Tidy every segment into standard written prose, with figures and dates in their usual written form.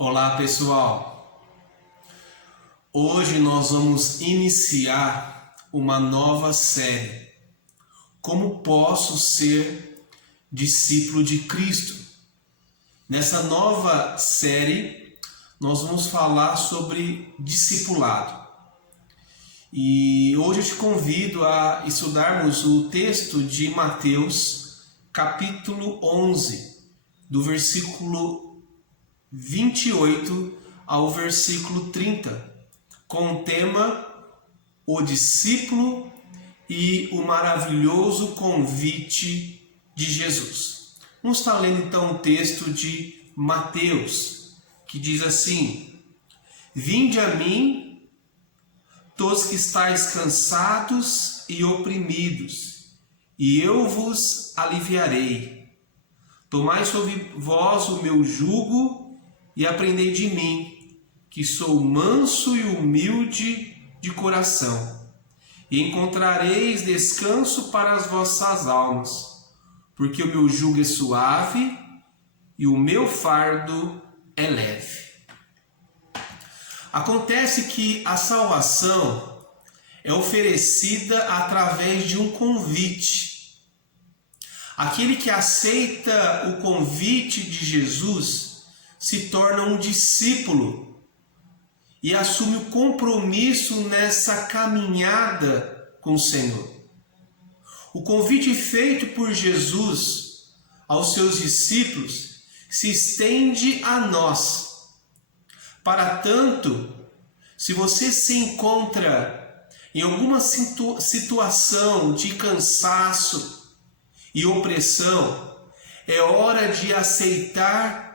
Olá pessoal, hoje nós vamos iniciar uma nova série, Como Posso Ser Discípulo de Cristo. Nessa nova série nós vamos falar sobre discipulado. E hoje eu te convido a estudarmos o texto de Mateus, capítulo 11, do versículo 28 ao versículo 30, com o tema O Discípulo e o Maravilhoso Convite de Jesus. Vamos estar lendo então o texto de Mateus, que diz assim: Vinde a mim, todos que estáis cansados e oprimidos, e eu vos aliviarei. Tomai sobre vós o meu jugo e aprendei de mim, que sou manso e humilde de coração, e encontrareis descanso para as vossas almas, porque o meu jugo é suave e o meu fardo é leve. Acontece que a salvação é oferecida através de um convite. Aquele que aceita o convite de Jesus se torna um discípulo e assume o compromisso nessa caminhada com o Senhor. O convite feito por Jesus aos seus discípulos se estende a nós. Para tanto, se você se encontra em alguma situação de cansaço e opressão, é hora de aceitar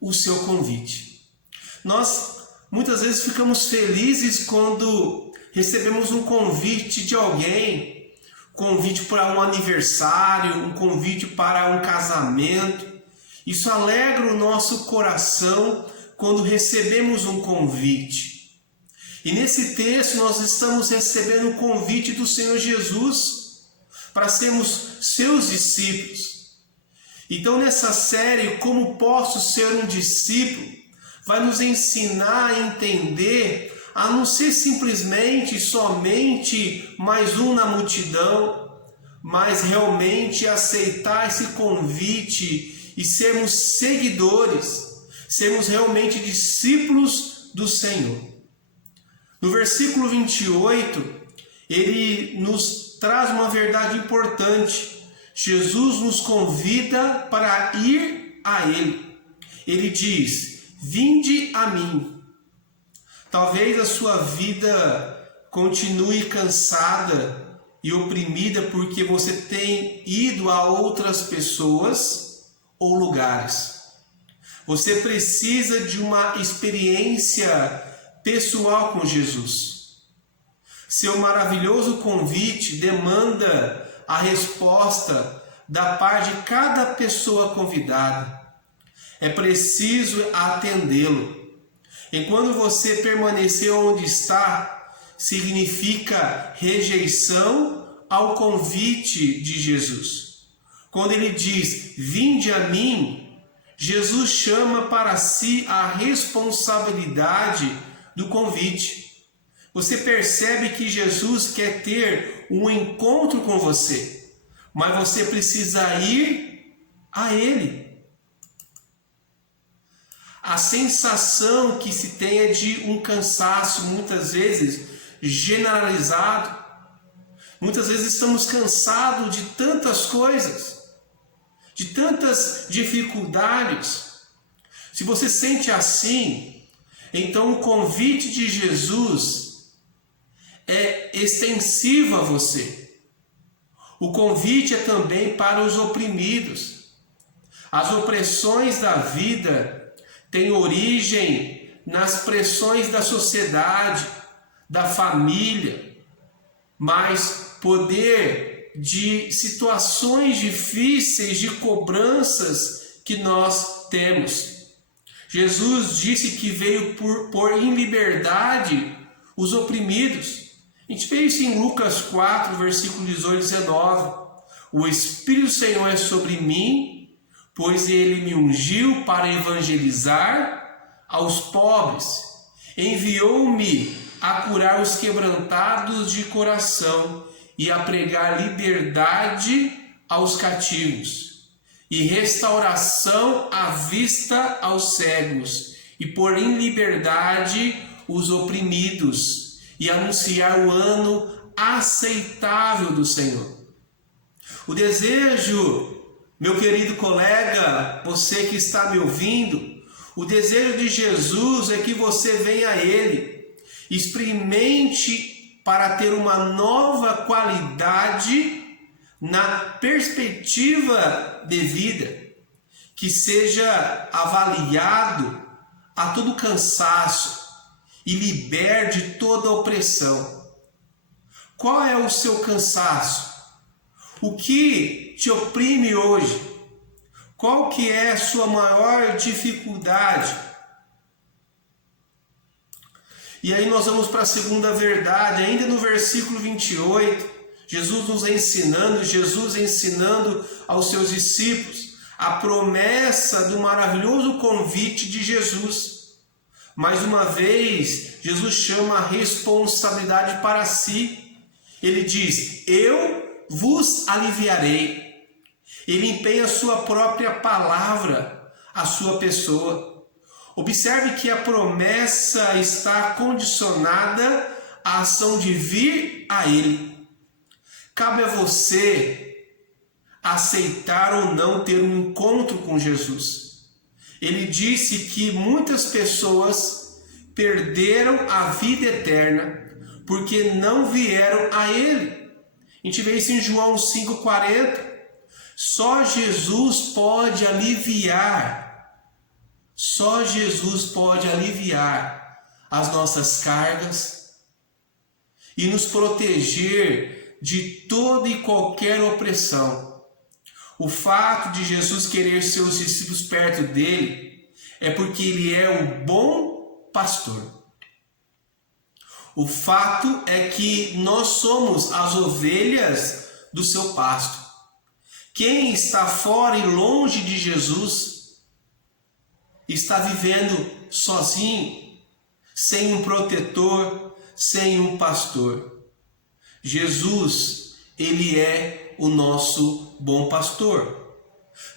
o seu convite. Nós muitas vezes ficamos felizes quando recebemos um convite de alguém, convite para um aniversário, um convite para um casamento. Isso alegra o nosso coração quando recebemos um convite. E nesse texto nós estamos recebendo o convite do Senhor Jesus para sermos seus discípulos. Então, nessa série, Como Posso Ser um Discípulo, vai nos ensinar a entender, a não ser simplesmente, somente mais um na multidão, mas realmente aceitar esse convite e sermos seguidores, sermos realmente discípulos do Senhor. No versículo 28, ele nos traz uma verdade importante. Jesus nos convida para ir a Ele. Ele diz: vinde a mim. Talvez a sua vida continue cansada e oprimida porque você tem ido a outras pessoas ou lugares. Você precisa de uma experiência pessoal com Jesus. Seu maravilhoso convite demanda a resposta da parte de cada pessoa convidada. É preciso atendê-lo. Enquanto você permanecer onde está, significa rejeição ao convite de Jesus. Quando ele diz, vinde a mim, Jesus chama para si a responsabilidade do convite. Você percebe que Jesus quer ter um encontro com você, mas você precisa ir a Ele. A sensação que se tem é de um cansaço, muitas vezes generalizado. Muitas vezes estamos cansados de tantas coisas, de tantas dificuldades. Se você sente assim, então o convite de Jesus é extensivo a você. O convite é também para os oprimidos. As opressões da vida têm origem nas pressões da sociedade, da família, mas poder de situações difíceis, de cobranças que nós temos. Jesus disse que veio pôr em liberdade os oprimidos. A gente vê isso em Lucas 4, versículo 18 e 19. O Espírito do Senhor é sobre mim, pois ele me ungiu para evangelizar aos pobres, enviou-me a curar os quebrantados de coração e a pregar liberdade aos cativos e restauração à vista aos cegos e pôr em liberdade os oprimidos e anunciar o ano aceitável do Senhor. O desejo, meu querido colega, você que está me ouvindo, o desejo de Jesus é que você venha a Ele, experimente para ter uma nova qualidade na perspectiva de vida, que seja avaliado a todo cansaço e liberte toda opressão. Qual é o seu cansaço? O que te oprime hoje? Qual que é a sua maior dificuldade? E aí nós vamos para a segunda verdade, ainda no versículo 28, Jesus ensinando aos seus discípulos a promessa do maravilhoso convite de Jesus. Mais uma vez, Jesus chama a responsabilidade para si. Ele diz: eu vos aliviarei. Ele empenha a sua própria palavra, a sua pessoa. Observe que a promessa está condicionada à ação de vir a Ele. Cabe a você aceitar ou não ter um encontro com Jesus. Ele disse que muitas pessoas perderam a vida eterna porque não vieram a Ele. A gente vê isso em João 5,40. Só Jesus pode aliviar. Só Jesus pode aliviar as nossas cargas e nos proteger de toda e qualquer opressão. O fato de Jesus querer seus discípulos perto dele é porque ele é o bom pastor. O fato é que nós somos as ovelhas do seu pasto. Quem está fora e longe de Jesus está vivendo sozinho, sem um protetor, sem um pastor. Jesus, ele é o nosso bom pastor.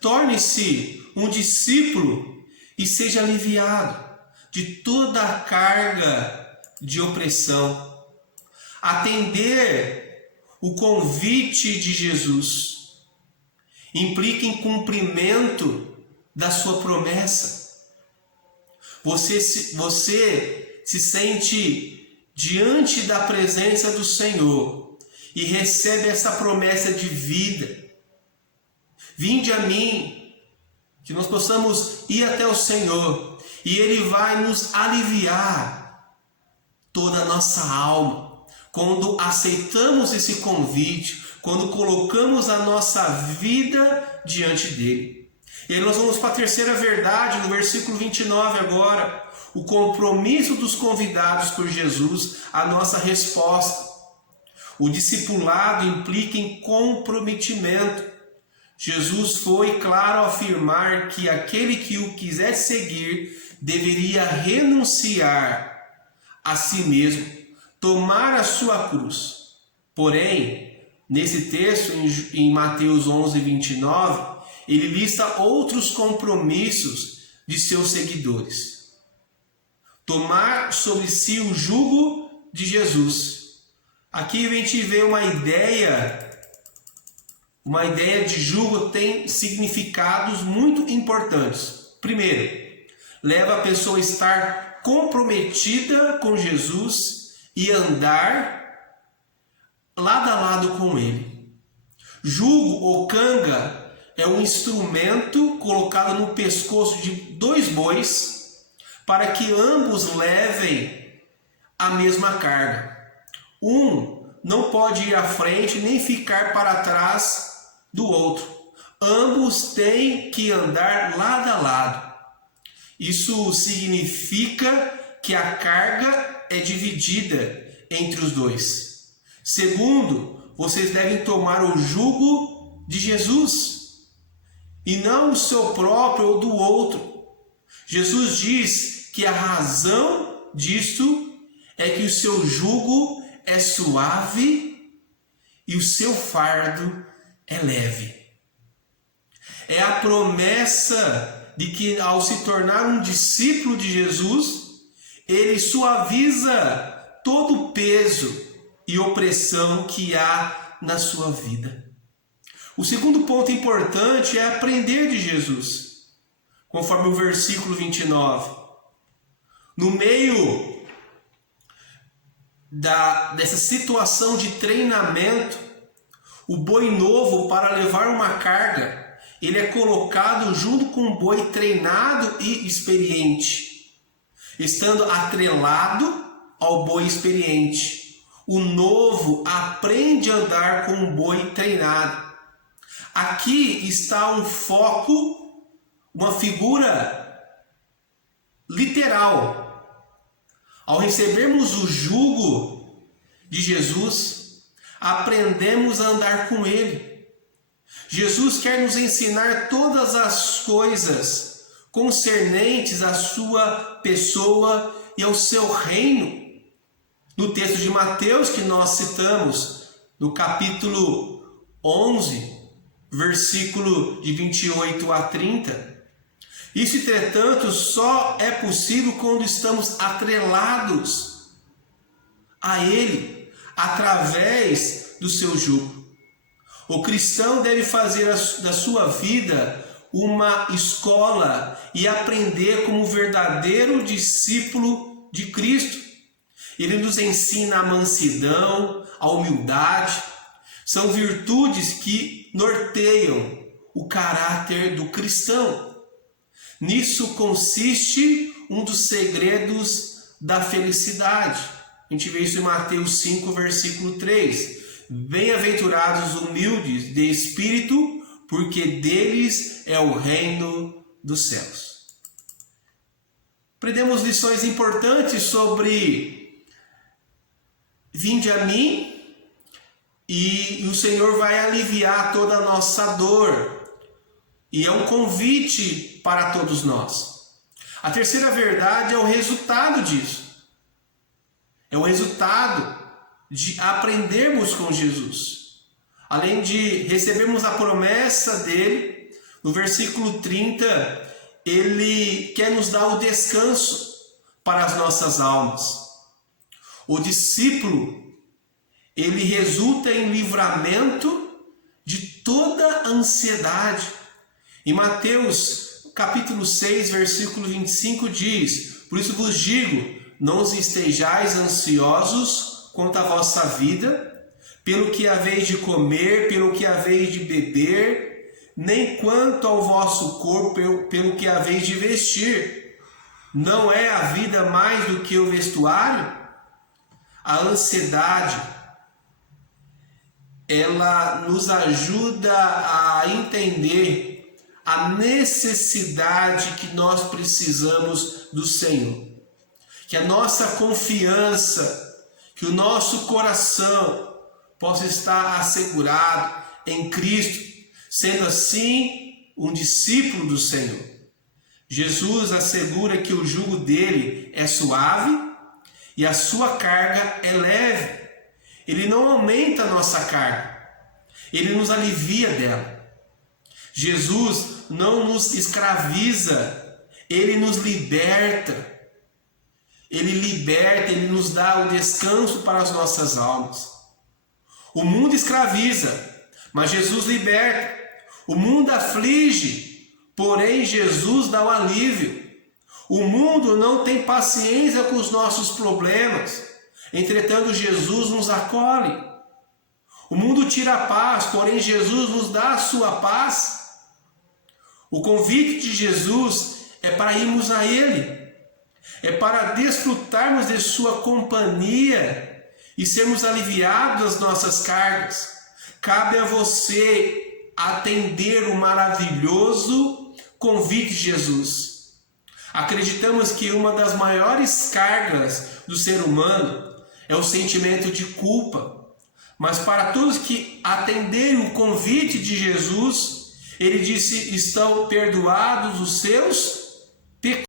Torne-se um discípulo e seja aliviado de toda a carga de opressão. Atender o convite de Jesus implica em cumprimento da sua promessa. Você se sente diante da presença do Senhor e recebe essa promessa de vida. Vinde a mim, que nós possamos ir até o Senhor e Ele vai nos aliviar toda a nossa alma. Quando aceitamos esse convite, quando colocamos a nossa vida diante dele. E aí nós vamos para a terceira verdade, no versículo 29 agora. O compromisso dos convidados por Jesus, a nossa resposta. O discipulado implica em comprometimento. Jesus foi claro ao afirmar que aquele que o quisesse seguir deveria renunciar a si mesmo, tomar a sua cruz. Porém, nesse texto, em Mateus 11, 29, ele lista outros compromissos de seus seguidores. Tomar sobre si o jugo de Jesus. Aqui a gente vê uma ideia de jugo tem significados muito importantes. Primeiro, leva a pessoa a estar comprometida com Jesus e andar lado a lado com ele. Jugo ou canga é um instrumento colocado no pescoço de dois bois para que ambos levem a mesma carga. Um não pode ir à frente nem ficar para trás do outro. Ambos têm que andar lado a lado. Isso significa que a carga é dividida entre os dois. Segundo, vocês devem tomar o jugo de Jesus e não o seu próprio ou do outro. Jesus diz que a razão disso é que o seu jugo é suave e o seu fardo é leve. É a promessa de que, ao se tornar um discípulo de Jesus, ele suaviza todo o peso e opressão que há na sua vida. O segundo ponto importante é aprender de Jesus, conforme o versículo 29. No meio dessa situação de treinamento, o boi novo, para levar uma carga, ele é colocado junto com um boi treinado e experiente, estando atrelado ao boi experiente. O novo aprende a andar com um boi treinado. Aqui está um foco, uma figura literal. Ao recebermos o jugo de Jesus, aprendemos a andar com Ele. Jesus quer nos ensinar todas as coisas concernentes à sua pessoa e ao seu reino. No texto de Mateus que nós citamos, no capítulo 11, versículo de 28 a 30. Isso, entretanto, só é possível quando estamos atrelados a Ele, através do seu jugo. O cristão deve fazer da sua vida uma escola e aprender como verdadeiro discípulo de Cristo. Ele nos ensina a mansidão, a humildade. São virtudes que norteiam o caráter do cristão. Nisso consiste um dos segredos da felicidade. A gente vê isso em Mateus 5, versículo 3. Bem-aventurados os humildes de espírito, porque deles é o reino dos céus. Aprendemos lições importantes sobre vinde a mim e o Senhor vai aliviar toda a nossa dor. E é um convite para todos nós. A terceira verdade é o resultado disso. É o resultado de aprendermos com Jesus. Além de recebermos a promessa dele, no versículo 30, ele quer nos dar o descanso para as nossas almas. O discípulo, ele resulta em livramento de toda ansiedade. Em Mateus capítulo 6, versículo 25 diz: por isso vos digo, não estejais ansiosos quanto à vossa vida, pelo que haveis de comer, pelo que haveis de beber, nem quanto ao vosso corpo, pelo que haveis de vestir. Não é a vida mais do que o vestuário? A ansiedade, ela nos ajuda a entender a necessidade que nós precisamos do Senhor. Que a nossa confiança, que o nosso coração possa estar assegurado em Cristo, sendo assim um discípulo do Senhor. Jesus assegura que o jugo dele é suave e a sua carga é leve. Ele não aumenta a nossa carga, ele nos alivia dela. Jesus não nos escraviza, ele nos liberta. Ele nos dá o descanso para as nossas almas. O mundo escraviza, mas Jesus liberta. O mundo aflige, porém Jesus dá o alívio. O mundo não tem paciência com os nossos problemas, entretanto Jesus nos acolhe. O mundo tira a paz, porém Jesus nos dá a sua paz. O convite de Jesus é para irmos a Ele. É para desfrutarmos de sua companhia e sermos aliviados das nossas cargas. Cabe a você atender o maravilhoso convite de Jesus. Acreditamos que uma das maiores cargas do ser humano é o sentimento de culpa. Mas para todos que atenderem o convite de Jesus, ele disse: estão perdoados os seus pecados.